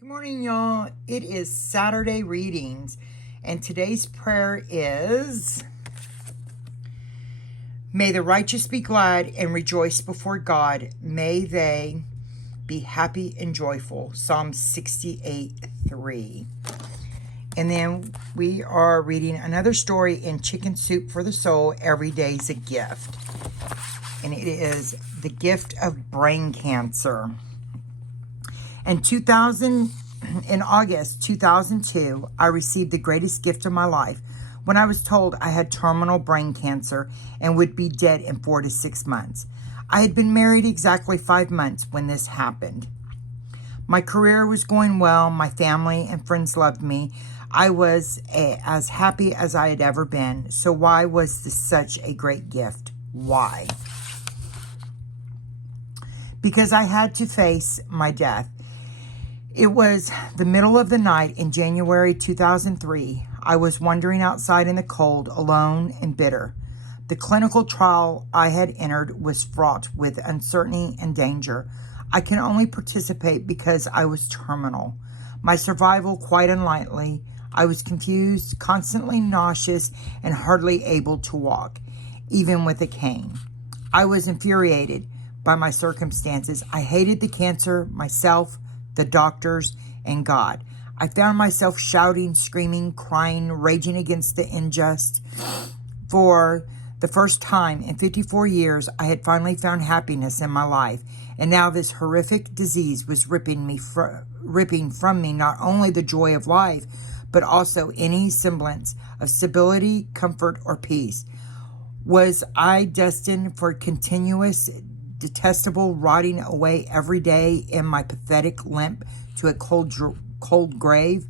Good morning, y'all. It is Saturday readings, and today's prayer is, may the righteous be glad and rejoice before God. May they be happy and joyful. Psalm 68:3. And then we are reading another story in Chicken Soup for the Soul, Every Day's a Gift. And it is the gift of brain cancer. In August 2002, I received the greatest gift of my life when I was told I had terminal brain cancer and would be dead in 4 to 6 months. I had been married exactly 5 months when this happened. My career was going well. My family and friends loved me. I was as happy as I had ever been. So why was this such a great gift? Why? Because I had to face my death. It was the middle of the night in January 2003. I was wandering outside in the cold, alone and bitter. The clinical trial I had entered was fraught with uncertainty and danger. I can only participate because I was terminal. My survival quite unlikely. I was confused, constantly nauseous, and hardly able to walk, even with a cane. I was infuriated by my circumstances. I hated the cancer, myself, the doctors, and God. I found myself shouting, screaming, crying, raging against the unjust. For the first time in 54 years, I had finally found happiness in my life, and now this horrific disease was ripping from me not only the joy of life, but also any semblance of stability, comfort, or peace. Was I destined for continuous detestable rotting away every day in my pathetic limp to a cold grave?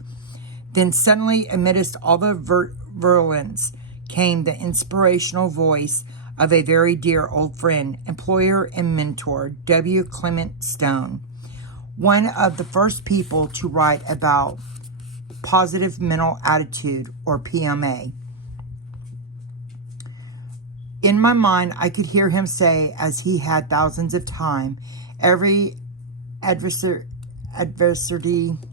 Then suddenly, amidst all the virulence, came the inspirational voice of a very dear old friend, employer, and mentor, W. Clement Stone, one of the first people to write about positive mental attitude, or PMA. In my mind, I could hear him say, as he had thousands of times, every adversity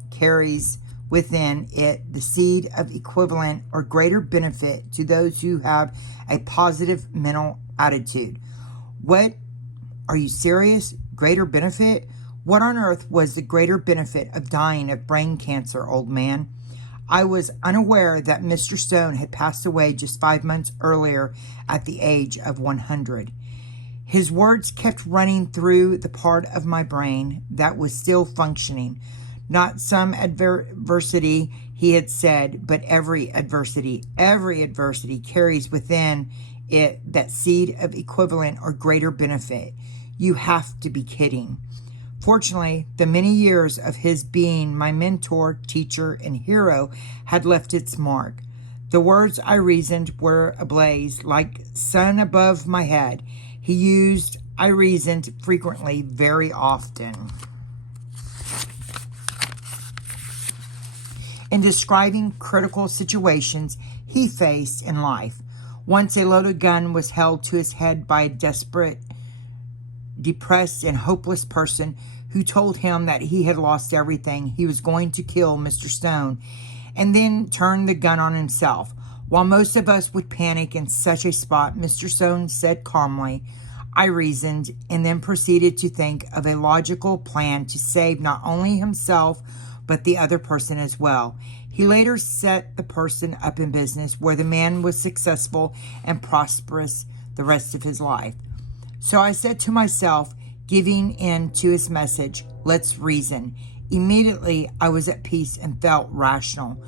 carries within it the seed of equivalent or greater benefit to those who have a positive mental attitude. What? Are you serious? Greater benefit? What on earth was the greater benefit of dying of brain cancer, old man? I was unaware that Mr. Stone had passed away just 5 months earlier at the age of 100. His words kept running through the part of my brain that was still functioning. Not some adversity, he had said, but every adversity carries within it that seed of equivalent or greater benefit. You have to be kidding. Fortunately, the many years of his being my mentor, teacher, and hero had left its mark. The words, I reasoned, were ablaze like sun above my head. He used, I reasoned, frequently, very often, in describing critical situations he faced in life. Once a loaded gun was held to his head by a desperate, depressed, and hopeless person who told him that he had lost everything. He was going to kill Mr. Stone and then turn the gun on himself. While most of us would panic in such a spot, Mr. Stone said calmly, I reasoned, and then proceeded to think of a logical plan to save not only himself, but the other person as well. He later set the person up in business where the man was successful and prosperous the rest of his life. So I said to myself, giving in to his message, let's reason. Immediately, I was at peace and felt rational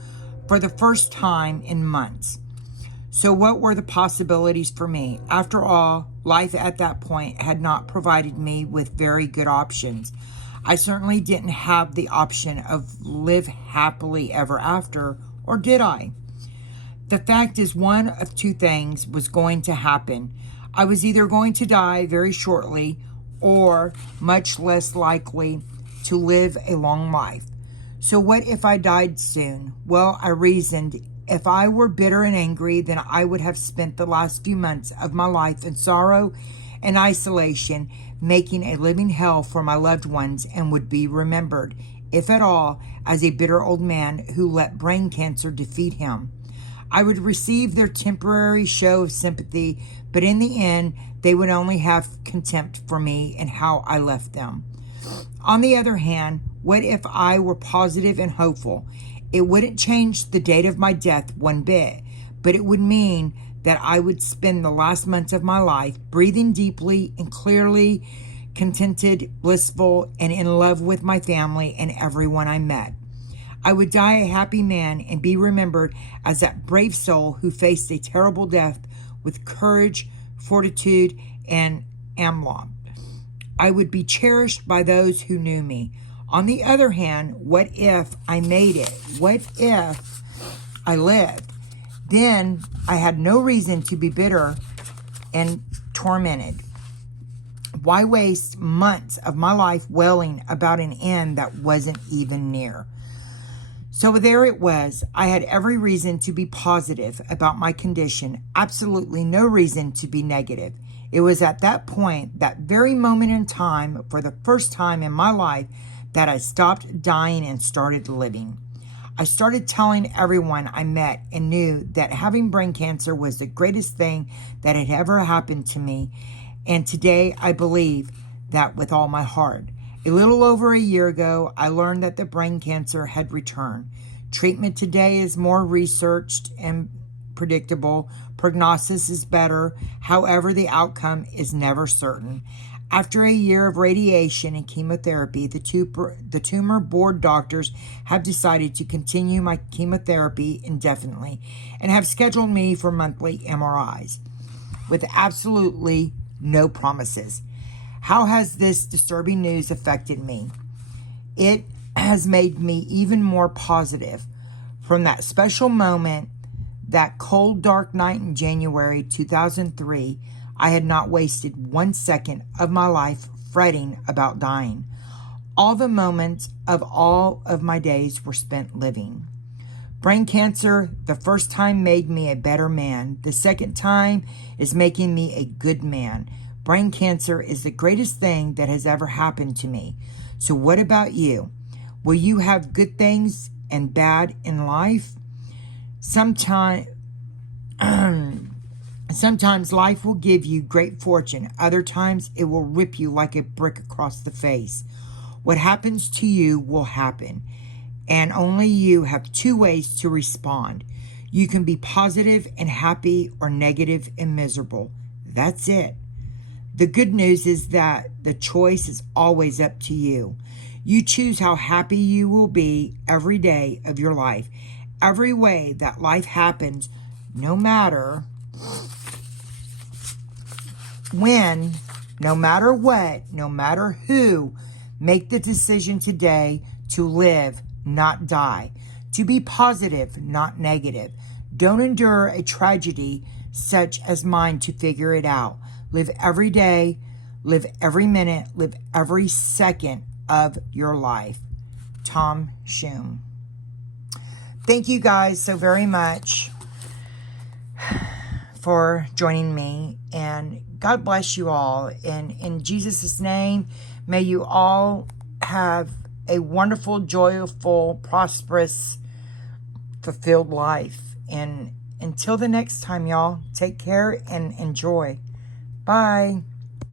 for the first time in months. So what were the possibilities for me? After all, life at that point had not provided me with very good options. I certainly didn't have the option of live happily ever after, or did I? The fact is, one of two things was going to happen. I was either going to die very shortly or much less likely to live a long life. So what if I died soon? Well, I reasoned, if I were bitter and angry, then I would have spent the last few months of my life in sorrow and isolation, making a living hell for my loved ones, and would be remembered if at all, as a bitter old man who let brain cancer defeat him. I would receive their temporary show of sympathy, but in the end, they would only have contempt for me and how I left them. On the other hand, what if I were positive and hopeful? It wouldn't change the date of my death one bit, but it would mean that I would spend the last months of my life breathing deeply and clearly, contented, blissful, and in love with my family and everyone I met. I would die a happy man and be remembered as that brave soul who faced a terrible death with courage, fortitude, and aplomb. I would be cherished by those who knew me. On the other hand, what if I made it? What if I lived? Then I had no reason to be bitter and tormented. Why waste months of my life wailing about an end that wasn't even near? So there it was. I had every reason to be positive about my condition, absolutely no reason to be negative. It was at that point, that very moment in time, for the first time in my life, that I stopped dying and started living. I started telling everyone I met and knew that having brain cancer was the greatest thing that had ever happened to me. And today I believe that with all my heart. A little over a year ago, I learned that the brain cancer had returned. Treatment today is more researched and predictable. Prognosis is better. However, the outcome is never certain. After a year of radiation and chemotherapy, the tumor board doctors have decided to continue my chemotherapy indefinitely and have scheduled me for monthly MRIs with absolutely no promises. How has this disturbing news affected me? It has made me even more positive. From that special moment, that cold, dark night in January 2003, I had not wasted 1 second of my life fretting about dying. All the moments of all of my days were spent living. Brain cancer, the first time, made me a better man. The second time is making me a good man. Brain cancer is the greatest thing that has ever happened to me. So what about you? Will you have good things and bad in life? Sometimes life will give you great fortune. Other times it will rip you like a brick across the face. What happens to you will happen. And only you have two ways to respond. You can be positive and happy or negative and miserable. That's it. The good news is that the choice is always up to you. You choose how happy you will be every day of your life. Every way that life happens, no matter when, no matter what, no matter who, make the decision today to live, not die. To be positive, not negative. Don't endure a tragedy such as mine to figure it out. Live every day, live every minute, live every second of your life. Tom Shum. Thank you guys so very much for joining me, and God bless you all. And in Jesus' name, may you all have a wonderful, joyful, prosperous, fulfilled life. And until the next time, y'all, take care and enjoy. Bye.